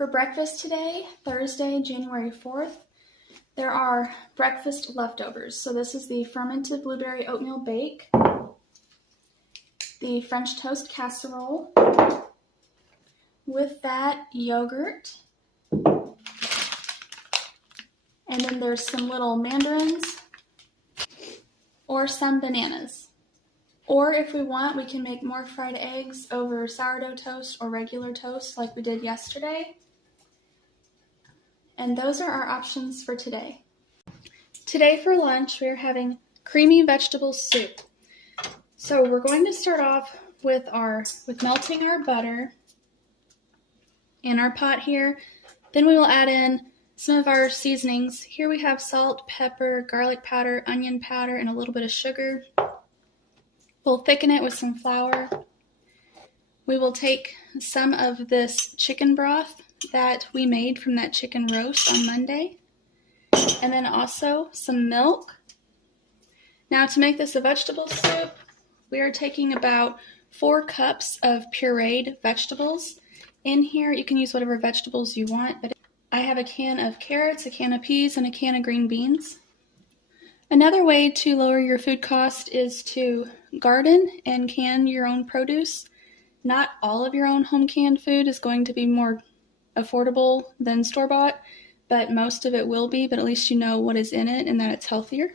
For breakfast today, Thursday, January 4th, there are breakfast leftovers. So this is the fermented blueberry oatmeal bake, the French toast casserole, with that yogurt, and then there's some little mandarins or some bananas. Or if we want, we can make more fried eggs over sourdough toast or regular toast like we did yesterday. And those are our options for today. Today for lunch, we're having creamy vegetable soup. So we're going to start off with melting our butter in our pot here. Then we will add in some of our seasonings. Here we have salt, pepper, garlic powder, onion powder, and a little bit of sugar. We'll thicken it with some flour. We will take some of this chicken broth that we made from that chicken roast on Monday, and then also some milk. Now to make this a vegetable soup, we are taking about 4 cups of pureed vegetables. In here, you can use whatever vegetables you want, but I have a can of carrots, a can of peas, and a can of green beans. Another way to lower your food cost is to garden and can your own produce. Not all of your own home canned food is going to be more affordable than store-bought, but most of it will be, but at least you know what is in it and that it's healthier.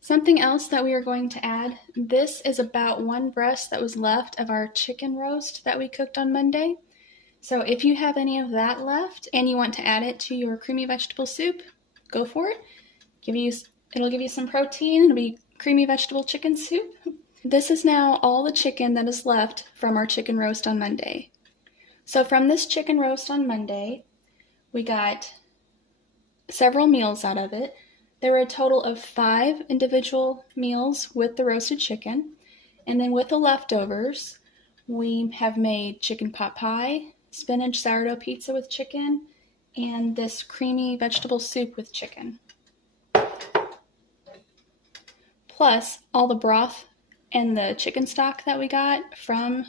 Something else that we are going to add, this is about 1 breast that was left of our chicken roast that we cooked on Monday. So if you have any of that left and you want to add it to your creamy vegetable soup, go for it. It'll give you some protein. It'll be creamy vegetable chicken soup. This is now all the chicken that is left from our chicken roast on Monday. So from this chicken roast on Monday, we got several meals out of it. There were a total of 5 individual meals with the roasted chicken. And then with the leftovers, we have made chicken pot pie, spinach sourdough pizza with chicken, and this creamy vegetable soup with chicken. Plus all the broth and the chicken stock that we got from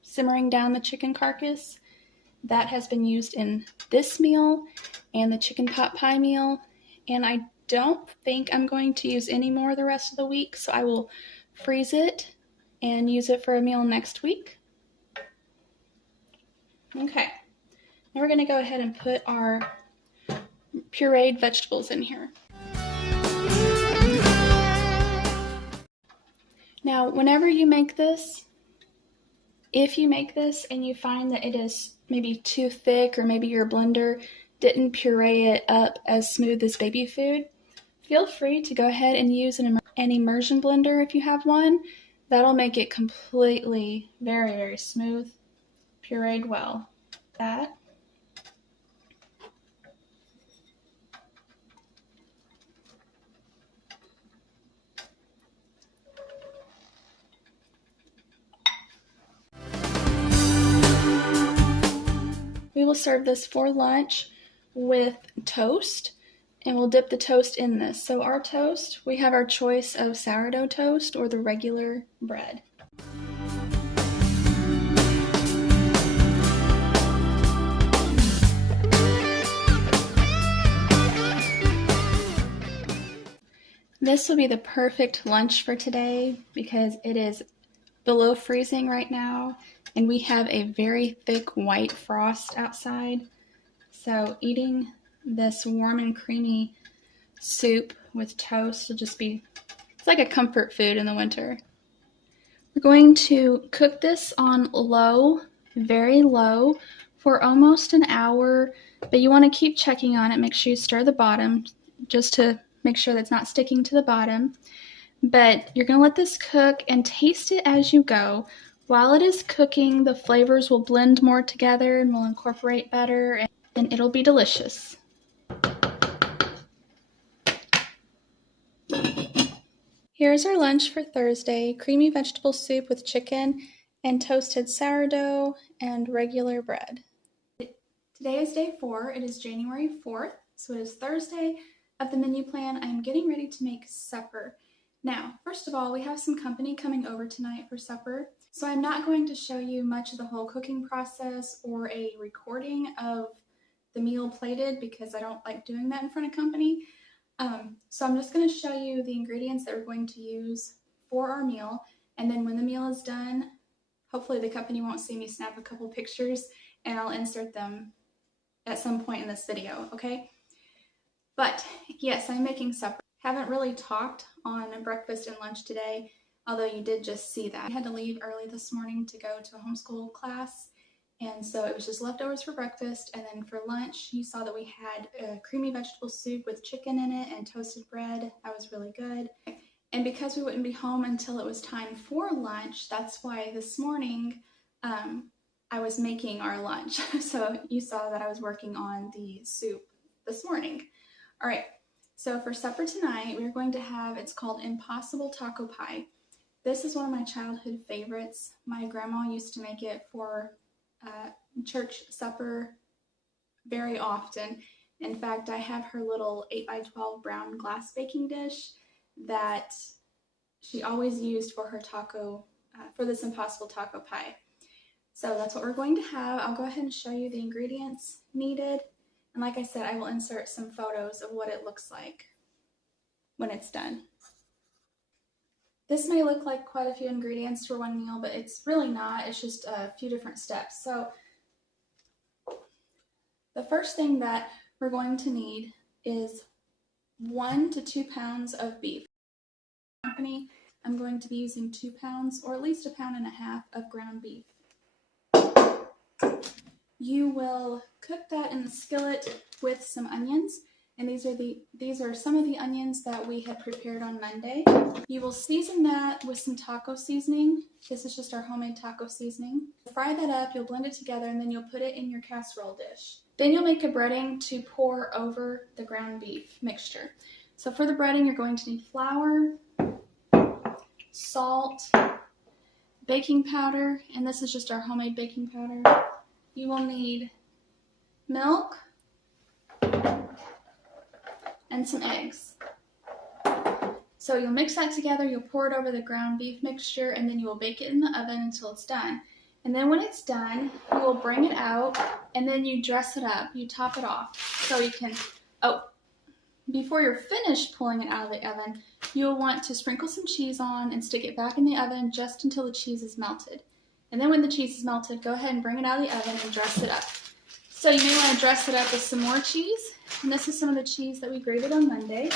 simmering down the chicken carcass. That has been used in this meal and the chicken pot pie meal. And I don't think I'm going to use any more the rest of the week, so I will freeze it and use it for a meal next week. Okay, now we're going to go ahead and put our pureed vegetables in here. Now, whenever you make this, if you make this and you find that it is maybe too thick or maybe your blender didn't puree it up as smooth as baby food, feel free to go ahead and use an immersion blender if you have one. That'll make it completely very, very smooth, pureed well. That. We will serve this for lunch with toast, and we'll dip the toast in this. So our toast, we have our choice of sourdough toast or the regular bread. This will be the perfect lunch for today because it is below freezing right now and we have a very thick white frost outside. So eating this warm and creamy soup with toast will just be, it's like a comfort food in the winter. We're going to cook this on low, very low, for almost an hour, but you want to keep checking on it. Make sure you stir the bottom just to make sure that's not sticking to the bottom. But you're going to let this cook and taste it as you go. While it is cooking, the flavors will blend more together and will incorporate better. and it'll be delicious. Here's our lunch for Thursday: creamy vegetable soup with chicken and toasted sourdough and regular bread. Today is day 4. It is January 4th, so it is Thursday of the menu plan. I am getting ready to make supper. Now, first of all, we have some company coming over tonight for supper, so I'm not going to show you much of the whole cooking process or a recording of the meal plated because I don't like doing that in front of company. So I'm just going to show you the ingredients that we're going to use for our meal, and then when the meal is done, hopefully the company won't see me snap a couple pictures, and I'll insert them at some point in this video, okay? But yes, I'm making supper. Haven't really talked on breakfast and lunch today, although you did just see that. I had to leave early this morning to go to a homeschool class, and so it was just leftovers for breakfast. And then for lunch, you saw that we had a creamy vegetable soup with chicken in it and toasted bread. That was really good. And because we wouldn't be home until it was time for lunch, that's why this morning I was making our lunch. So you saw that I was working on the soup this morning. All right, so for supper tonight, we're going to have, it's called Impossible Taco Pie. This is one of my childhood favorites. My grandma used to make it for church supper very often. In fact, I have her little 8x12 brown glass baking dish that she always used for her taco, for this Impossible Taco Pie. So that's what we're going to have. I'll go ahead and show you the ingredients needed. And like I said, I will insert some photos of what it looks like when it's done. This may look like quite a few ingredients for one meal, but it's really not. It's just a few different steps. So the first thing that we're going to need is 1 to 2 pounds of beef. Company, I'm going to be using 2 pounds or at least 1.5 pounds of ground beef. You will cook that in the skillet with some onions, and these are some of the onions that we had prepared on Monday. You will season that with some taco seasoning. This is just our homemade taco seasoning. Fry that up, you'll blend it together, and then you'll put it in your casserole dish. Then you'll make a breading to pour over the ground beef mixture. So for the breading, you're going to need flour, salt, baking powder, and this is just our homemade baking powder. You will need milk and some eggs. So you'll mix that together, you'll pour it over the ground beef mixture, and then you will bake it in the oven until it's done. And then when it's done, you will bring it out, and then you dress it up, you top it off. So you can, before you're finished pulling it out of the oven, you'll want to sprinkle some cheese on and stick it back in the oven just until the cheese is melted. And then when the cheese is melted, go ahead and bring it out of the oven and dress it up. So you may want to dress it up with some more cheese. And this is some of the cheese that we grated on Monday.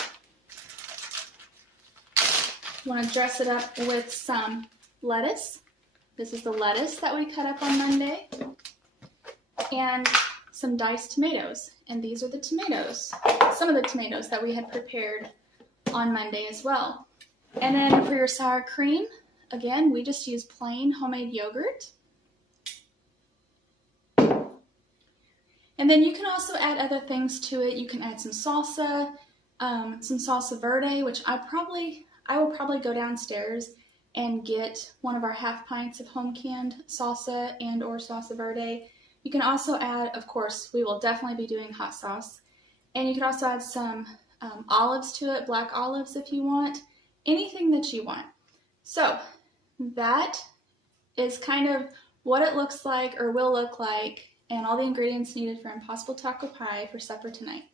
You want to dress it up with some lettuce. This is the lettuce that we cut up on Monday. And some diced tomatoes. And these are the tomatoes. Some of the tomatoes that we had prepared on Monday as well. And then for your sour cream, again, we just use plain homemade yogurt. And then you can also add other things to it. You can add some salsa verde, which I will probably go downstairs and get one of our half pints of home canned salsa and or salsa verde. You can also add, of course, we will definitely be doing hot sauce. And you can also add some olives to it, black olives if you want, anything that you want. So that is kind of what it looks like or will look like and all the ingredients needed for Impossible Taco Pie for supper tonight.